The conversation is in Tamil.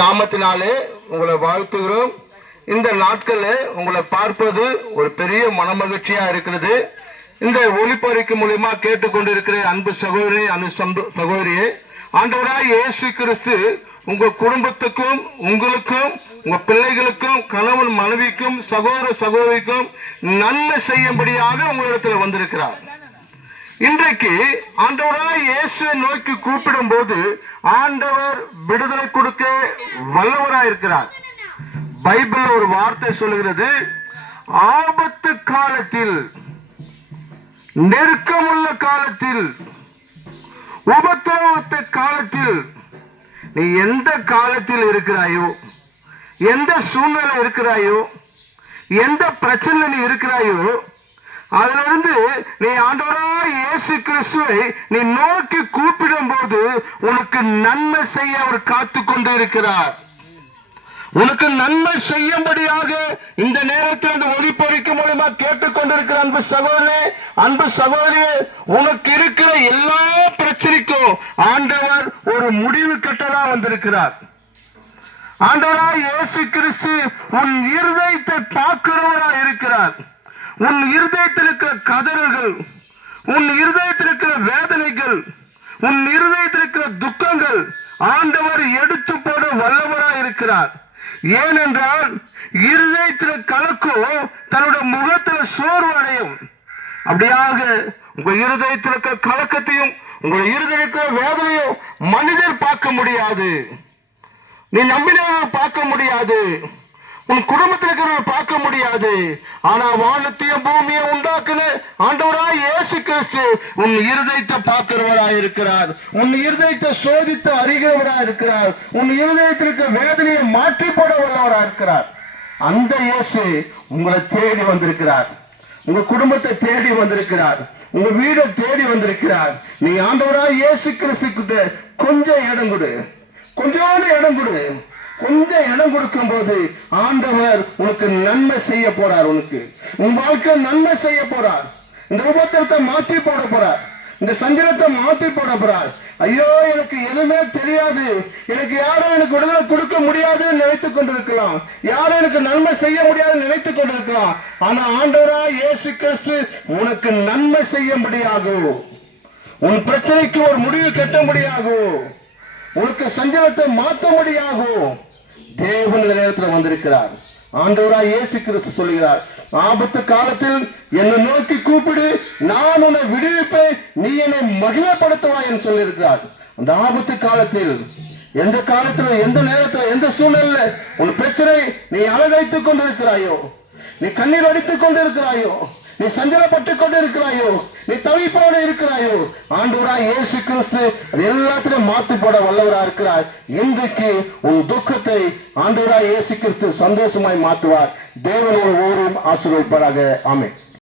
நாமத்தினாலே உங்களை வாழ்த்துகிறோம். இந்த நாட்களில் உங்களை பார்ப்பது ஒரு பெரிய மனமகிழ்ச்சியா இருக்கிறது. இந்த ஒளிப்பறிக்கு மூலியமா கேட்டுக்கொண்டிருக்கிற அன்பு சகோதரி அன்பு சகோதரியே ஆண்டவராய் இயேசு கிறிஸ்து உங்க குடும்பத்துக்கும் உங்களுக்கும் உங்க பிள்ளைகளுக்கும் கணவன் மனைவிக்கும் சகோதர சகோதரிக்கும் நன்மை செய்யும்படியாக உங்களிடத்தில் வந்திருக்கிறார். இன்றைக்கு ஆண்டவராய் இயேசுவை நோக்கி கூப்பிடும் போது ஆண்டவர் விடுதலை கொடுக்க வல்லவராய் இருக்கிறார் பைபிள் ஒரு வார்த்தை சொல்லுகிறது ஆபத்து காலத்தில் நெருக்கமுள்ள காலத்தில் உபத்திரவத்த காலத்தில் நீ எந்த காலத்தில் இருக்கிறாயோ எந்த சூழ்நிலை இருக்கிறாயோ எந்த பிரச்சனை நீ இருக்கிறாயோ அதிலிருந்து நீ ஆண்டவராய் இயேசு கிறிஸ்துவை நீ நோக்கி கூப்பிடும் போது உனக்கு நன்மை செய்ய அவர் காத்து கொண்டு இருக்கிறார் உனக்கு நன்மை செய்யும்படியாக இந்த நேரத்தில் அந்த ஒளிப்பொறிக்கு மூலமா கேட்டுக்கொண்டிருக்கிற அன்பு சகோதரே அன்பு சகோதரியே உனக்கு இருக்கிற எல்லா பிரச்சனைக்கும் ஆண்டவர் ஒரு முடிவு கட்டதா வந்திருக்கிறார். ஆண்டவராய் இயேசு கிறிஸ்து உன் இருதயத்தை பார்க்கிறவராய் இருக்கிறார். உன் இருதயத்தில் இருக்கிற கதறல்கள் உன் இருதயத்தில் இருக்கிற வேதனைகள் உன் இருதயத்தில் இருக்கிற துக்கங்கள் ஆண்டவர் எடுத்து போட வல்லவராய் இருக்கிறார். ஏனென்றால் இருதயத்தில் கலக்கும் தன்னுடைய முகத்தில் சோர்வு அடையும். அப்படியாக உங்க இருதயத்தில் இருக்கிற கலக்கத்தையும் உங்கள் இருதயத்தில் இருக்கிற வேதனையும் மனிதர் பார்க்க முடியாது. நீ நம்பினவர்கள் பார்க்க முடியாது. உன் குடும்பத்தில் இருக்கிறவங்க பார்க்க முடியாது. ஆனா வானத்தையும் பூமியை உண்டாக்குன ஆண்டவராய் இயேசு கிறிஸ்து உன் இருதயத்தை பார்க்கிறவராய் இருக்கிறார். உன் இருதயத்தை சோதித்து அறிகிறவராய் இருக்கிறார். உன் இருதயத்தில் இருக்கிற வேதனையை மாற்றி போட வல்லவராய் இருக்கிறார். அந்த இயேசு உங்களை தேடி வந்திருக்கிறார். உங்க குடும்பத்தை தேடி வந்திருக்கிறார். உங்க வீடை தேடி வந்திருக்கிறார். நீ ஆண்டவராய் இயேசு கிறிஸ்து கிட்ட கொஞ்சம் இடம் கொடு. கொஞ்சோண்டு இடம் கொடு. கொஞ்சம் இடம் கொடுக்கும் போது ஆண்டவர் உனக்கு நன்மை செய்ய போறார் உனக்கு. உன் வாழ்க்கை நன்மை செய்ய போறார். இந்த உபத்திரத்தை மாத்தி போட போறார். இந்த சஞ்சலத்தை மாத்தி போட போறார். ஐயோ எனக்கு எதுவுமே தெரியாது. எனக்கு யாரும் எனக்கு விடுதலை கொடுக்க முடியாதுன்னு நினைத்துக் கொண்டிருக்கலாம். யாரும் எனக்கு நன்மை செய்ய முடியாதுன்னு நினைத்துக் கொண்டிருக்கலாம். ஆனா ஆண்டவரா இயேசு கிறிஸ்து உனக்கு நன்மை செய்யும்படியாகும். உன் பிரச்சனைக்கு ஒரு முடிவு கட்டும்படியாகும். உனக்கு சஞ்சலத்தை மாற்றும்படியாகும். தேவன் இந்த நேரத்தில் வந்திருக்கிறார். ஆண்டவராய் இயேசு கிறிஸ்து சொல்லுகிறார் ஆபத்து காலத்தில் என்னை நோக்கி கூப்பிடு நான் உன்னை விடுவிப்பேன் நீ என்னை மகிழப்படுத்துவாய் என்று சொல்லியிருக்கிறார். அந்த ஆபத்து காலத்தில் எந்த காலத்தில் எந்த நேரத்தில் எந்த சூழ்நிலையில உன் பிரச்சனை நீ அழகைத்துக் கொண்டிருக்கிறாயோ நீ கண்ணீர் அடித்துக் கொண்டிருக்கிறாயோ? நீ சஞ்சலப்பட்டுக் கொண்டிருக்கிறாயோ? நீ தவிப்போடு இருக்கிறாயோ? ஆண்டவராய் இயேசு கிறிஸ்து அது எல்லாத்திலும் மாத்தி போட வல்லவரா இருக்கிறார். இன்றைக்கு உன் துக்கத்தை ஆண்டவராய் இயேசு கிறிஸ்து சந்தோஷமாய் மாற்றுவார். தேவனோடு ஒவ்வொரு ஆசீர்வதிப்பாராக. ஆமென்.